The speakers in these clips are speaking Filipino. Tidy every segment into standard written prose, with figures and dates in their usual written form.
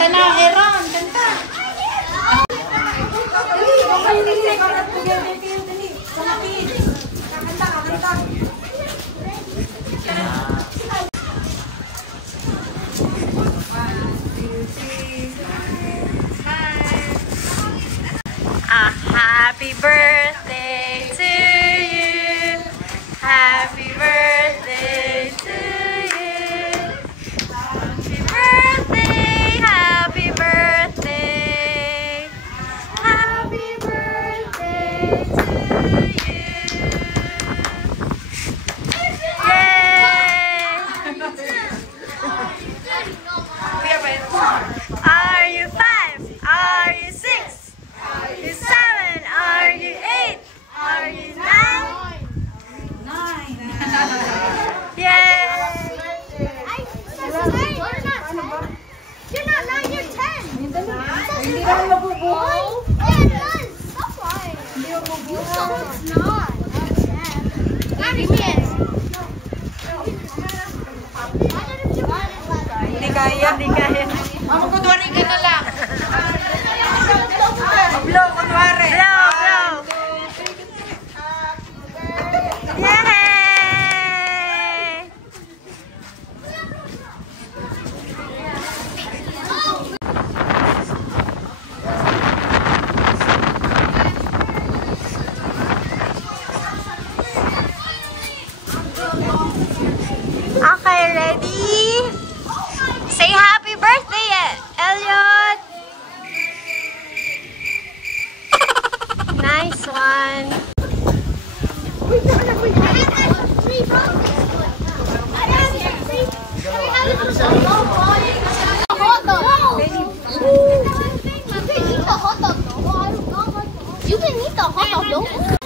Kanta na, Aaron! Kanta! Happy birthday to you. Happy birthday to you. Happy birthday. Happy birthday. Happy birthday to you. Yay! Are you 5? Are you 6? Are you 7? Are you 8? Are you 9? 9. Yay! You're not 9, you're 10. Hindi na mabubuhay. Yeah, it does. Stop lying. Hindi mabubuhay. It's not. Give me it. Hindi kaya. Hindi kaya. Kunwari ka na lang. Blow, kunwari. Blow, blow. Yay! Okay, ready? Say happy birthday, Elliot! Nice one! You can eat the hot dog, don't you?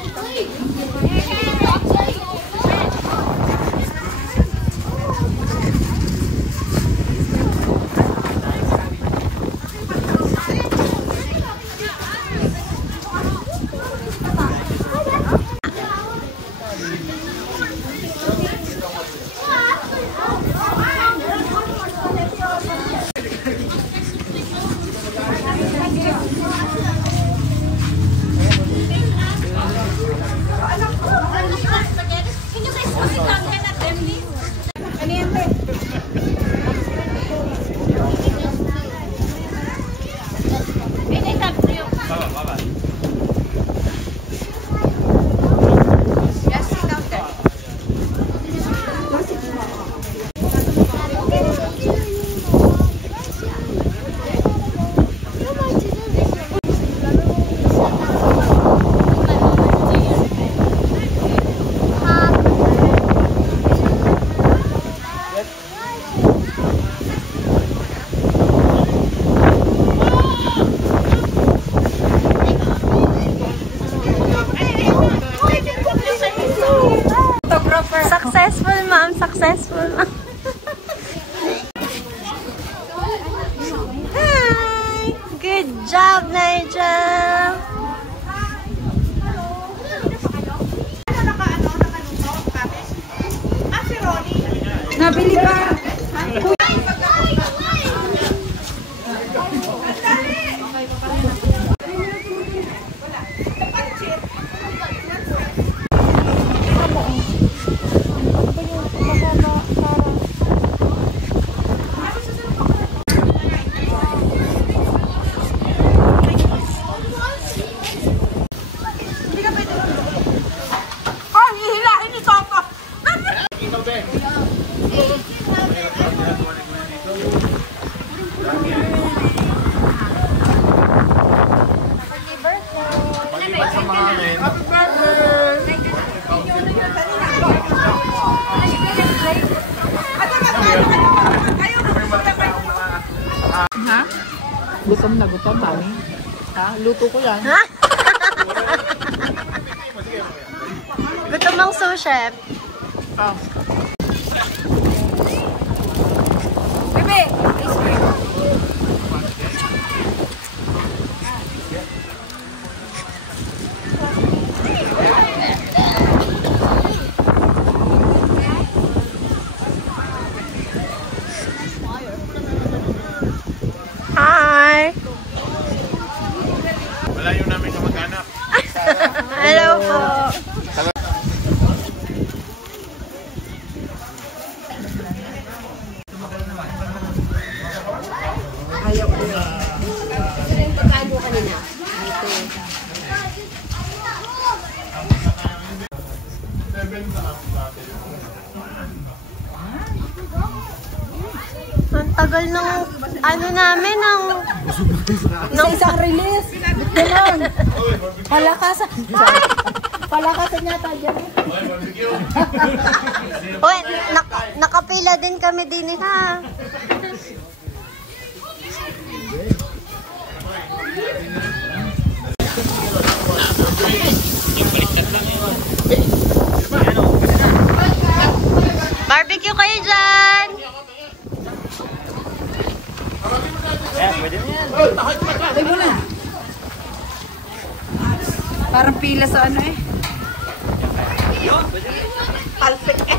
Successful, ma'am. Successful, ma'am. Hi! Good job, Nigel! Nabili ba? Ha? Gutom na gutom, Mami. Ha? Luto ko yan. Ha? Gutom ang sous chef. Ah. Bebe! Ha? Ang tagal ng ano namin ng Isang release. Ganon. Palakasan. Palakasan yata dyan. Uy, nakapila din kami din ha. Barbecue kayo dyan! Ay mo na. Parang pila sa ano eh. Palpik eh.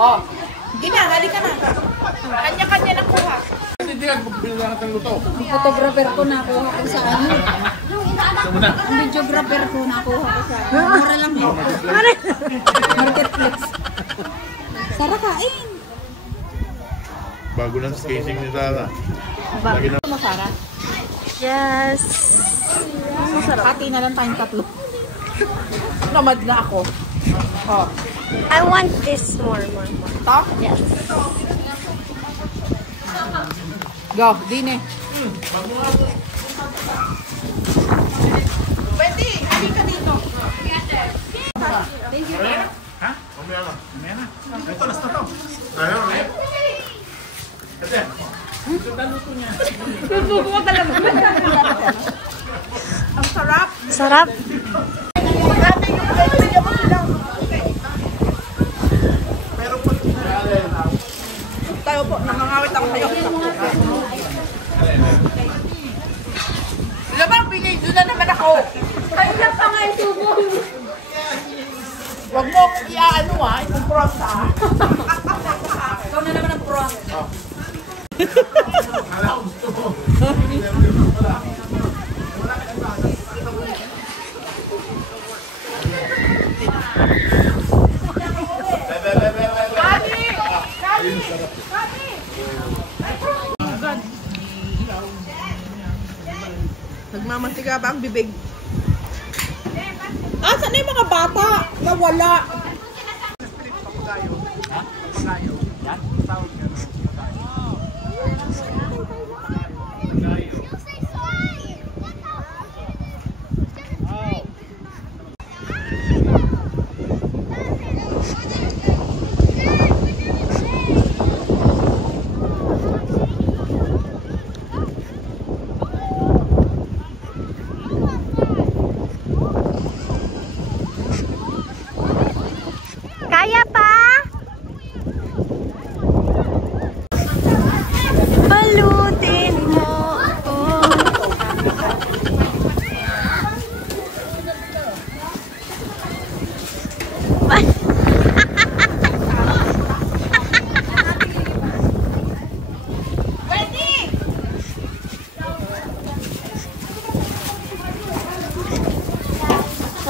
Oh, hindi na, halika na. Kanya-kanya na kuha. Hindi ka magbilang ng luto. Ang photographer ko nakuha ko sa ano. Ang videographer ko nakuha ko sa mura lang yun. Marketplace. Sara kain. Bago ng casing ni Tara. Bago mo, Sara? Yes! Masarap. Pati na lang tayong tatlo. Namad na ako. Oh. I want this more. Ito? Yes. Go, Dine. Pwede, halika dito. Ha? Mamaya na. Mamaya na. Ito, last na to. Ayaw, eh. Kasi, ito na luto niya. Susuko talaga. Ang sarap. Sarap. Tayo po, nangangawit ako sa'yo. Wala bang pinay? Doon na naman ako. Kayo lang pa nga yung subo. Huwag mo akong iaano ha, yung front ha. Ikaw na naman ang front. Nagmamantika ba ang bibig? Ah, saan na yung mga bata? Nawala. Kaya pa? Balutin mo ako.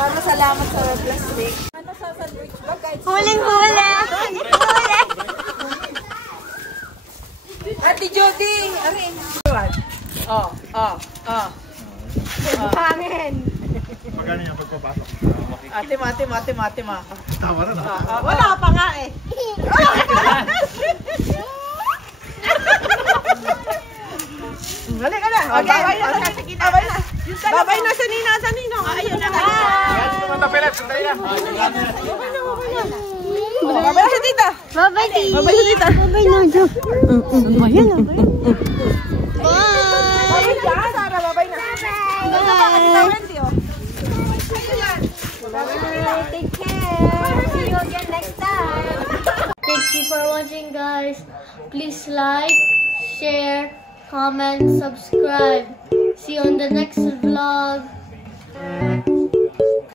Sana salamat sa plastic. Ano sa sandwich bag guys? Huling-huli! Huli! Ate Jody! Arin! Oh. Pangin! Magano yung pagpapasok? Ate ma. Tama na. Wala pa nga eh. Balik ka na. Babay na. Babay na sa Ninong. Ayun na. Babay Babay na sa tita. Bye-bye, Di. Babay sa tita. Bye-bye na, Jo. Ayan na. Bye. Babay dyan, Sara. Babay na. Bye. Take care. See you again next time. Thank you for watching, guys. Please like, share, comment, subscribe. See you on the next vlog.